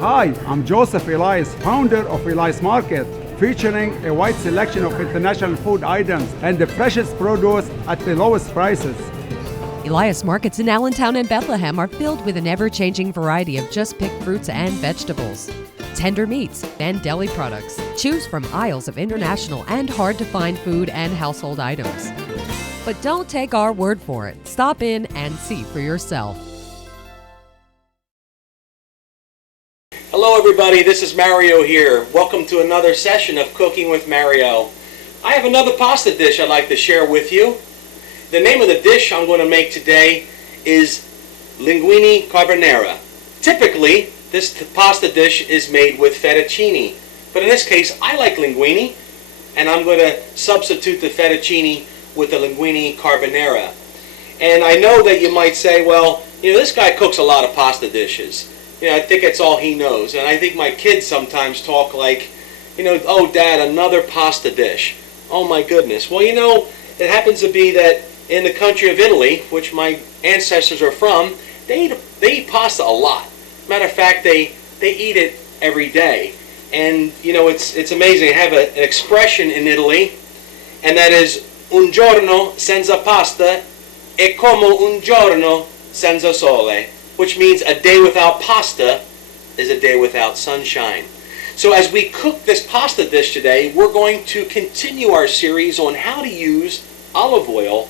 Hi, I'm Joseph Elias, founder of Elias Markets, featuring a wide selection of international food items and the freshest produce at the lowest prices. Elias Markets in Allentown and Bethlehem are filled with an ever-changing variety of just-picked fruits and vegetables, tender meats, and deli products. Choose from aisles of international and hard-to-find food and household items. But don't take our word for it. Stop in and see for yourself. Hello everybody, this is Mario here. Welcome to another session of Cooking with Mario. I have another pasta dish I'd like to share with you. The name of the dish I'm going to make today is linguine carbonara. Typically, this pasta dish is made with fettuccine, but in this case I like linguine, and I'm going to substitute the fettuccine with the linguine carbonara. And I know that you might say, well, this guy cooks a lot of pasta dishes. I think that's all he knows. And I think my kids sometimes talk like, oh, Dad, another pasta dish. Oh, my goodness. Well, it happens to be that in the country of Italy, which my ancestors are from, they eat pasta a lot. Matter of fact, they eat it every day. And, it's amazing. They have an expression in Italy, and that is, un giorno senza pasta è come un giorno senza sole, which means a day without pasta is a day without sunshine. So as we cook this pasta dish today, we're going to continue our series on how to use olive oil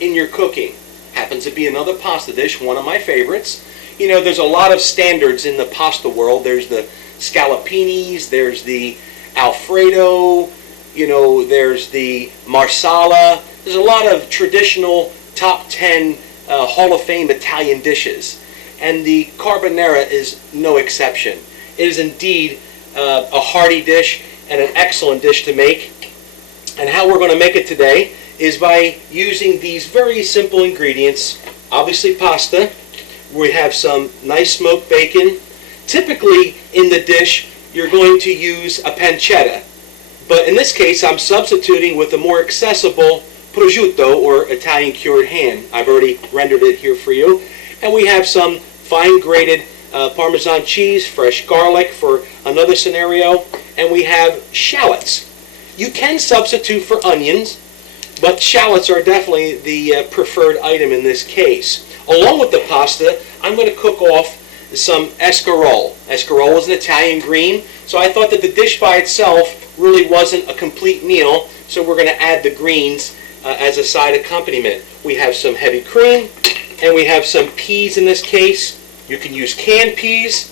in your cooking. Happens to be another pasta dish, one of my favorites. There's a lot of standards in the pasta world. There's the scallopinis, there's the Alfredo, there's the marsala. There's a lot of traditional top 10 Hall of Fame Italian dishes. And the carbonara is no exception. It is indeed a hearty dish and an excellent dish to make. And how we're going to make it today is by using these very simple ingredients. Obviously pasta. We have some nice smoked bacon. Typically in the dish you're going to use a pancetta. But in this case I'm substituting with a more accessible prosciutto, or Italian cured ham. I've already rendered it here for you. And we have some fine grated Parmesan cheese, fresh garlic for another scenario, and we have shallots. You can substitute for onions, but shallots are definitely the preferred item in this case. Along with the pasta, I'm going to cook off some escarole. Escarole is an Italian green, so I thought that the dish by itself really wasn't a complete meal, so we're going to add the greens as a side accompaniment. We have some heavy cream, and we have some peas in this case. You can use canned peas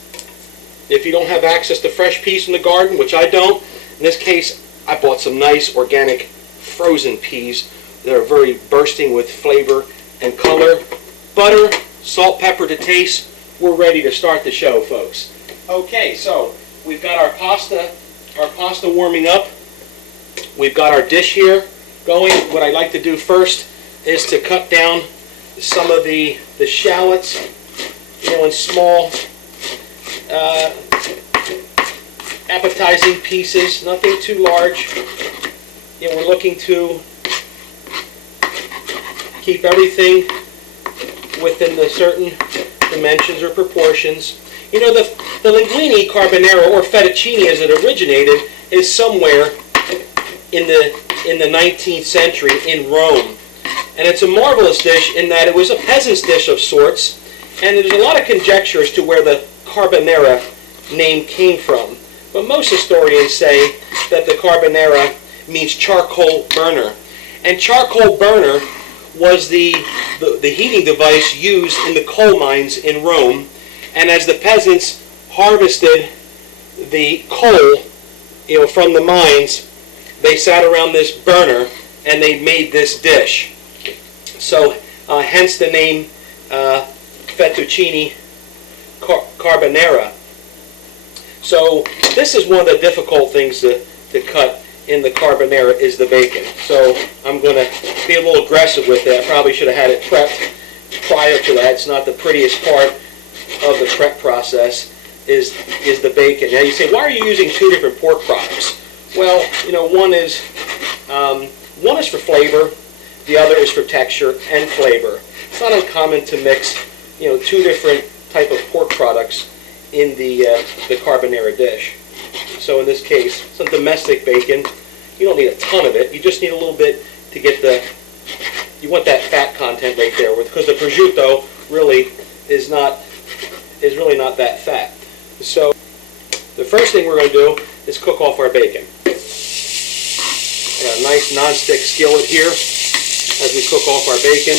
if you don't have access to fresh peas from the garden, which I don't. In this case, I bought some nice organic frozen peas that are very bursting with flavor and color. Butter, salt, pepper to taste. We're ready to start the show, folks. Okay, so we've got our pasta warming up. We've got our dish here going. What I like to do first is to cut down some of the shallots, in small appetizing pieces, nothing too large. We're looking to keep everything within the certain dimensions or proportions. The linguine carbonara, or fettuccine as it originated, is somewhere in the 19th century in Rome. And it's a marvelous dish in that it was a peasant's dish of sorts, and there's a lot of conjecture as to where the carbonara name came from. But most historians say that the carbonara means charcoal burner. And charcoal burner was the heating device used in the coal mines in Rome. And as the peasants harvested the coal, from the mines, they sat around this burner and they made this dish. So hence the name fettuccine carbonara. So this is one of the difficult things to cut in the carbonara is the bacon. So I'm going to be a little aggressive with that. I probably should have had it prepped prior to that. It's not the prettiest part of the prep process is the bacon. Now you say, why are you using two different pork products? Well, one is for flavor, the other is for texture and flavor. It's not uncommon to mix, two different type of pork products in the carbonara dish. So in this case, some domestic bacon. You don't need a ton of it. You just need a little bit to get you want that fat content right there, because the prosciutto really is really not that fat. So the first thing we're going to do is cook off our bacon. Got a nice non-stick skillet here as we cook off our bacon.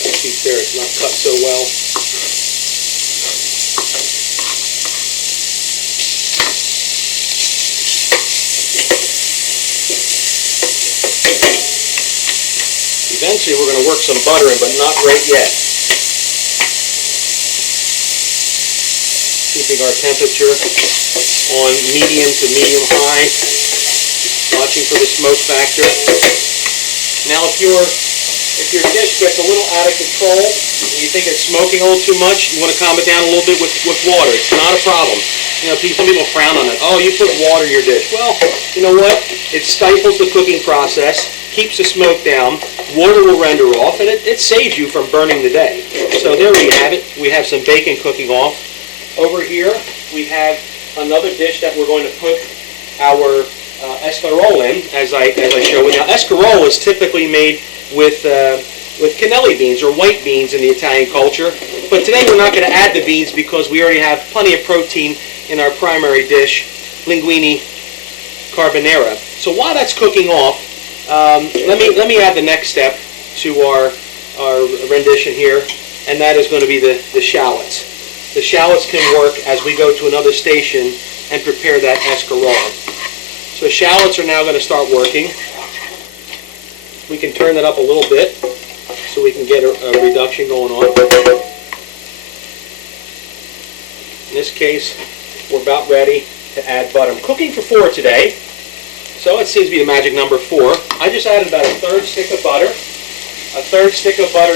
That piece there is not cut so well. Eventually we're going to work some butter in, but not right yet. Keeping our temperature on medium to medium high, watching for the smoke factor. Now if your dish gets a little out of control and you think it's smoking a little too much, you want to calm it down a little bit with water. It's not a problem. You know, some people frown on it. Oh, you put water in your dish. Well, you know what? It stifles the cooking process, keeps the smoke down, water will render off, and it saves you from burning the day. So there we have it. We have some bacon cooking off. Over here, we have another dish that we're going to put our escarole in, as I show you. Now, escarole is typically made with cannelli beans or white beans in the Italian culture, but today we're not going to add the beans because we already have plenty of protein in our primary dish, linguine carbonara. So while that's cooking off, let me add the next step to our rendition here, and that is going to be the shallots. The shallots can work as we go to another station and prepare that escarole. So shallots are now going to start working. We can turn that up a little bit so we can get a reduction going on. In this case, we're about ready to add butter. I'm cooking for 4 today, so it seems to be the magic number 4. I just added about a third stick of butter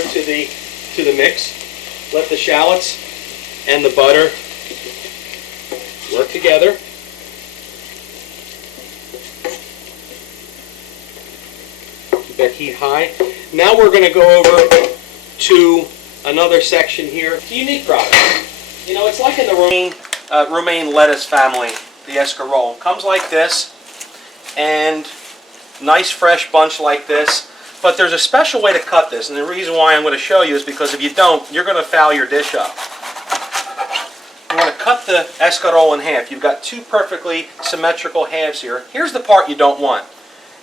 to the mix. Let the shallots and the butter work together. Keep that heat high. Now we're going to go over to another section here. It's a unique product. You know, it's like in the romaine lettuce family, the escarole. Comes like this, and nice fresh bunch like this. But there's a special way to cut this, and the reason why I'm going to show you is because if you don't, you're going to foul your dish up. You want to cut the escarole in half. You've got 2 perfectly symmetrical halves here. Here's the part you don't want.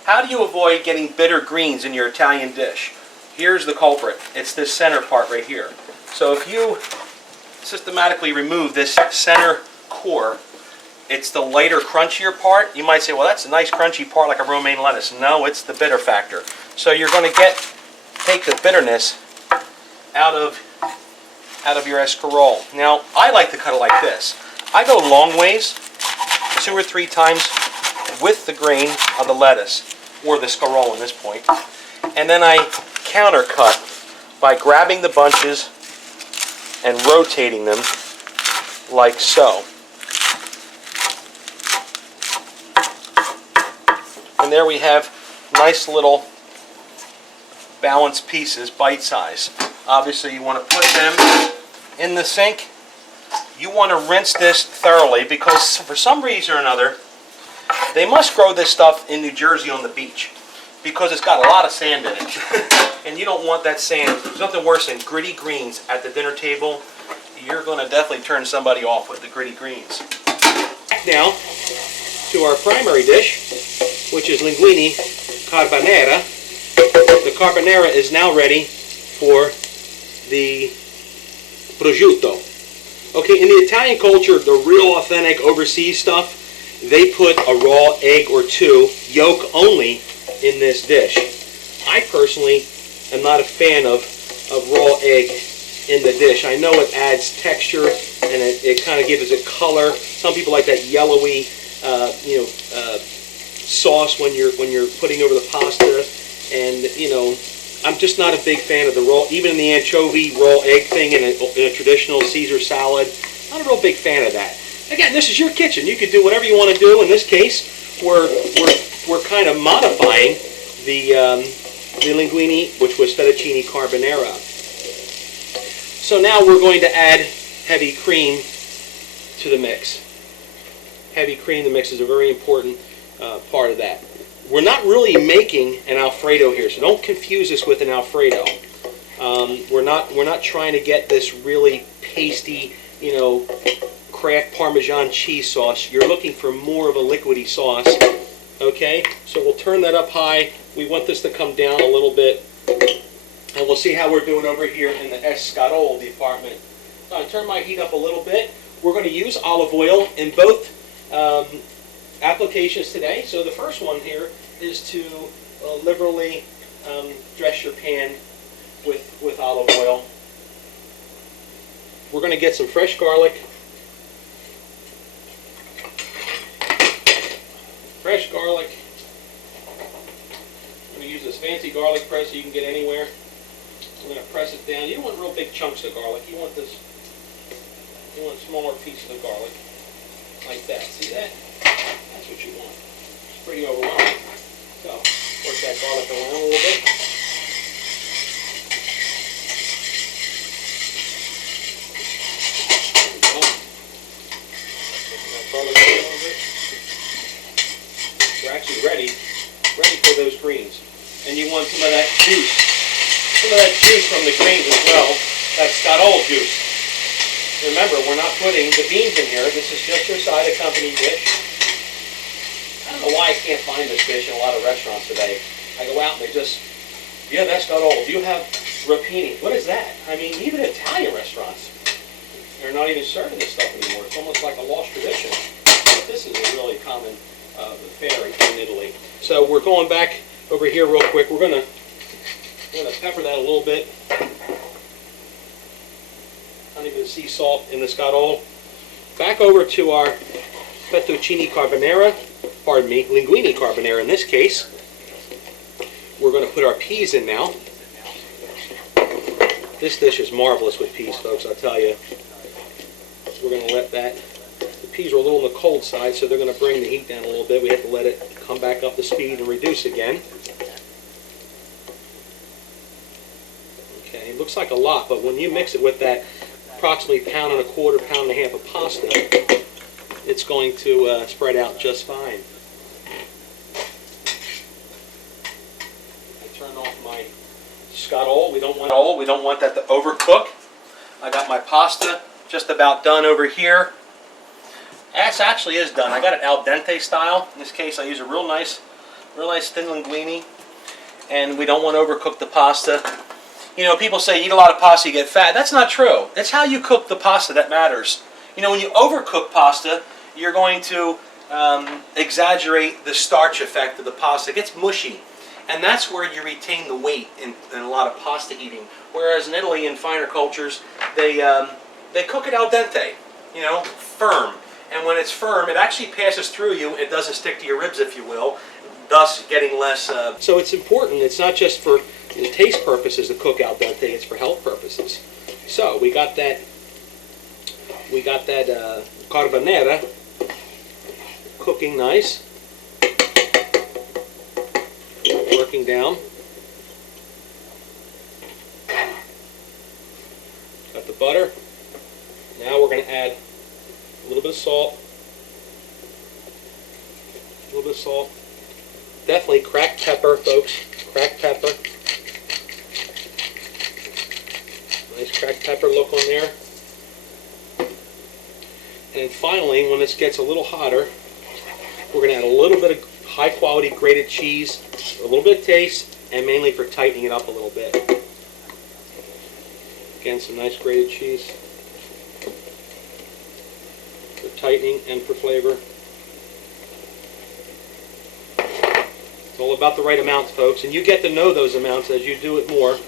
How do you avoid getting bitter greens in your Italian dish? Here's the culprit. It's this center part right here. So if you systematically remove this center core, it's the lighter, crunchier part. You might say, well, that's a nice crunchy part like a romaine lettuce. No, it's the bitter factor. So you're going to take the bitterness out of your escarole. Now, I like to cut it like this. I go long ways, 2 or 3 times with the grain of the lettuce, or the escarole in this point, and then I countercut by grabbing the bunches and rotating them like so. And there we have nice little balanced pieces, bite size. Obviously you want to put them in the sink. You want to rinse this thoroughly because for some reason or another they must grow this stuff in New Jersey on the beach because it's got a lot of sand in it. And you don't want that sand. There's nothing worse than gritty greens at the dinner table. You're going to definitely turn somebody off with the gritty greens. Back now to our primary dish, which is linguine carbonara. The carbonara is now ready for the prosciutto. Okay, in the Italian culture, the real authentic overseas stuff, they put a raw egg or 2, yolk only, in this dish. I personally am not a fan of raw egg in the dish. I know it adds texture and it kind of gives it color. Some people like that yellowy, sauce when you're putting over the pasta. And I'm just not a big fan of the raw, even in the anchovy raw egg thing in a traditional Caesar salad. Not a real big fan of that. Again, this is your kitchen. You can do whatever you want to do. In this case, we're kind of modifying the the linguine, which was fettuccine carbonara. So now we're going to add heavy cream to the mix. Heavy cream in the mix is a very important part of that. We're not really making an Alfredo here, so don't confuse this with an Alfredo. We're not trying to get this really pasty, Kraft Parmesan cheese sauce. You're looking for more of a liquidy sauce. Okay, so we'll turn that up high. We want this to come down a little bit, and we'll see how we're doing over here in the escarole department. So I turn my heat up a little bit. We're going to use olive oil in both applications today. So the first one here is to liberally dress your pan with olive oil. We're going to get some fresh garlic. Fresh garlic. I'm going to use this fancy garlic press you can get anywhere. I'm going to press it down. You don't want real big chunks of garlic. You want smaller pieces of garlic. Like that. See that? That's what you want. It's pretty overwhelming. So, work that garlic around a little bit. We're actually ready for those greens. And you want some of that juice from the greens as well. That escarole juice. Remember, we're not putting the beans in here. This is just your side accompanying dish. I don't know why I can't find this dish in a lot of restaurants today. I go out and they just, do you have escarole? Do you have rapini? What is that? I mean, even Italian restaurants, they're not even serving this stuff anymore. It's almost like a lost tradition. But this is a really common fare in Italy. So we're going back over here real quick. We're gonna pepper that a little bit. Not even sea salt in the escarole. Back over to our fettuccine carbonara. Pardon me, linguine carbonara in this case. We're going to put our peas in now. This dish is marvelous with peas, folks, I'll tell you. We're going to let that. The peas are a little on the cold side, so they're going to bring the heat down a little bit. We have to let it come back up to speed and reduce again. Okay, it looks like a lot, but when you mix it with that approximately pound and a quarter, pound and a half of pasta, it's going to spread out just fine. I turn off my escarole. We don't want that to overcook. I got my pasta just about done over here. This actually is done. I got it al dente style. In this case, I use a real nice thin linguine, and we don't want to overcook the pasta. People say eat a lot of pasta, you get fat. That's not true. It's how you cook the pasta that matters. When you overcook pasta, you're going to exaggerate the starch effect of the pasta. It gets mushy. And that's where you retain the weight in a lot of pasta eating. Whereas in Italy, in finer cultures, they cook it al dente, firm. And when it's firm, it actually passes through you. It doesn't stick to your ribs, if you will, thus getting less. So it's important. It's not just for taste purposes to cook al dente. It's for health purposes. So we got that carbonara cooking nice, working down. Got the butter. Now we're going to add a little bit of salt. A little bit of salt. Definitely cracked pepper, folks. Cracked pepper. Nice cracked pepper look on there. And finally, when this gets a little hotter, we're going to add a little bit of high quality grated cheese, a little bit of taste, and mainly for tightening it up a little bit. Again, some nice grated cheese for tightening and for flavor. It's all about the right amounts, folks, and you get to know those amounts as you do it more.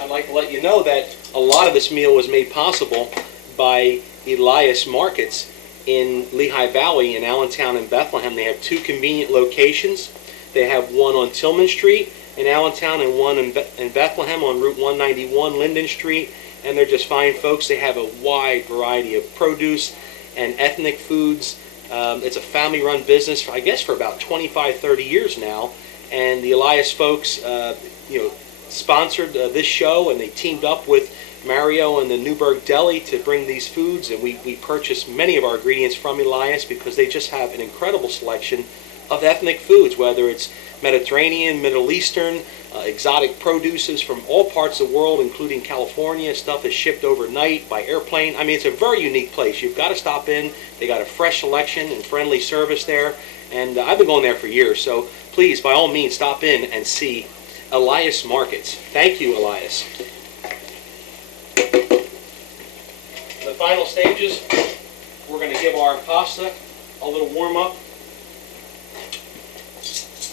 I'd like to let you know that a lot of this meal was made possible by Elias Markets in Lehigh Valley in Allentown and Bethlehem. They have two convenient locations. They have one on Tillman Street in Allentown and one in Bethlehem on Route 191, Linden Street. And they're just fine folks. They have a wide variety of produce and ethnic foods. It's a family-run business, I guess, for about 25, 30 years now. And the Elias folks, sponsored this show, and they teamed up with Mario and the Newburg Deli to bring these foods, and we purchased many of our ingredients from Elias because they just have an incredible selection of ethnic foods, whether it's Mediterranean, Middle Eastern, exotic produces from all parts of the world, including California. Stuff is shipped overnight by airplane. I mean, it's a very unique place. You've got to stop in. They got a fresh selection and friendly service there, and I've been going there for years, so please, by all means, stop in and see Elias Markets. Thank you, Elias. The final stages, we're going to give our pasta a little warm up.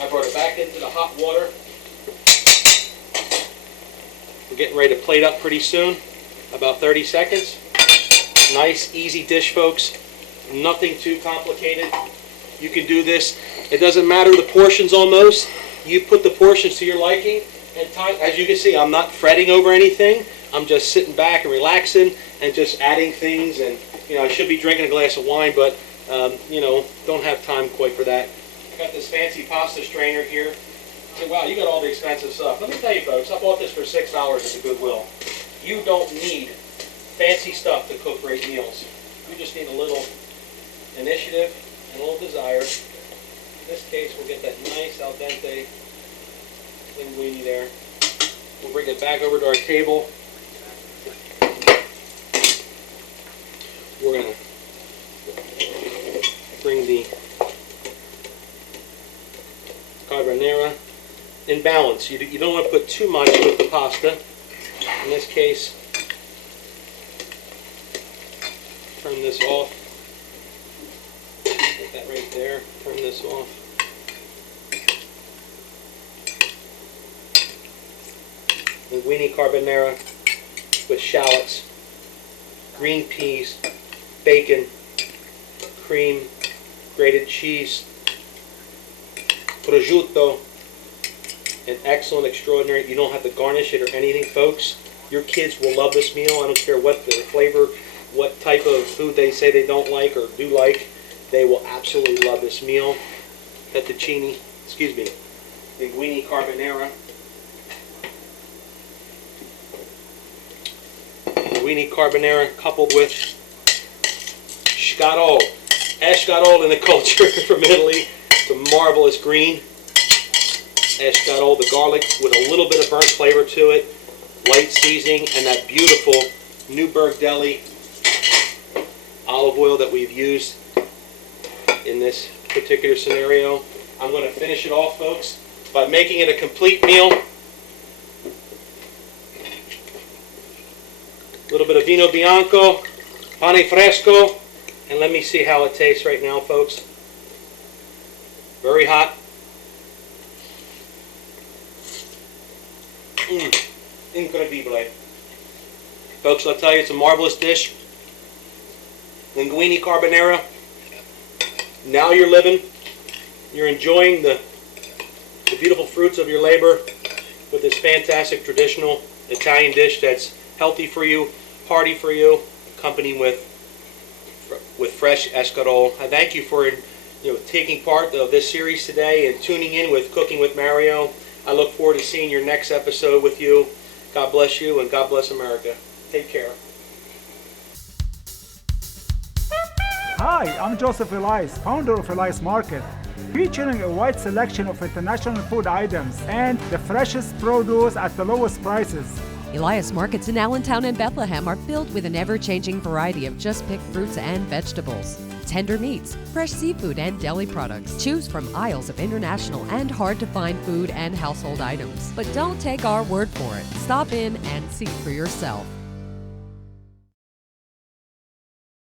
I brought it back into the hot water. We're getting ready to plate up pretty soon, about 30 seconds. Nice, easy dish, folks. Nothing too complicated. You can do this. It doesn't matter the portions almost. You put the portions to your liking. And as you can see, I'm not fretting over anything. I'm just sitting back and relaxing and just adding things. And, I should be drinking a glass of wine, but, don't have time quite for that. Got this fancy pasta strainer here. Wow, you got all the expensive stuff. Let me tell you, folks, I bought this for $6 at the Goodwill. You don't need fancy stuff to cook great meals. You just need a little initiative and a little desire. In this case, we'll get that nice al dente linguine there. We'll bring it back over to our table. We're going to bring the carbonara in balance. You don't want to put too much with the pasta. In this case, turn this off. Put that right there. Turn this off. Linguine carbonara with shallots, green peas, bacon, cream, grated cheese, prosciutto, an excellent, extraordinary. You don't have to garnish it or anything, folks. Your kids will love this meal. I don't care what the flavor, what type of food they say they don't like or do like. They will absolutely love this meal. Linguine carbonara. Linguine carbonara coupled with escarole in the culture from Italy. It's a marvelous green. Escarole, the garlic with a little bit of burnt flavor to it, light seasoning, and that beautiful Newburg Deli olive oil that we've used in this particular scenario. I'm going to finish it off, folks, by making it a complete meal. A little bit of vino bianco, pane fresco, and let me see how it tastes right now, folks. Very hot. Incredibile. Folks, I'll tell you, it's a marvelous dish. Linguine carbonara. Now you're living. You're enjoying the beautiful fruits of your labor with this fantastic traditional Italian dish that's healthy for you, hearty for you, accompanied with fresh escarole. I thank you for taking part of this series today and tuning in with Cooking with Mario. I look forward to seeing your next episode with you. God bless you and God bless America. Take care. Hi, I'm Joseph Elias, founder of Elias Market, featuring a wide selection of international food items and the freshest produce at the lowest prices. Elias Markets in Allentown and Bethlehem are filled with an ever-changing variety of just-picked fruits and vegetables, tender meats, fresh seafood, and deli products. Choose from aisles of international and hard-to-find food and household items. But don't take our word for it. Stop in and see for yourself.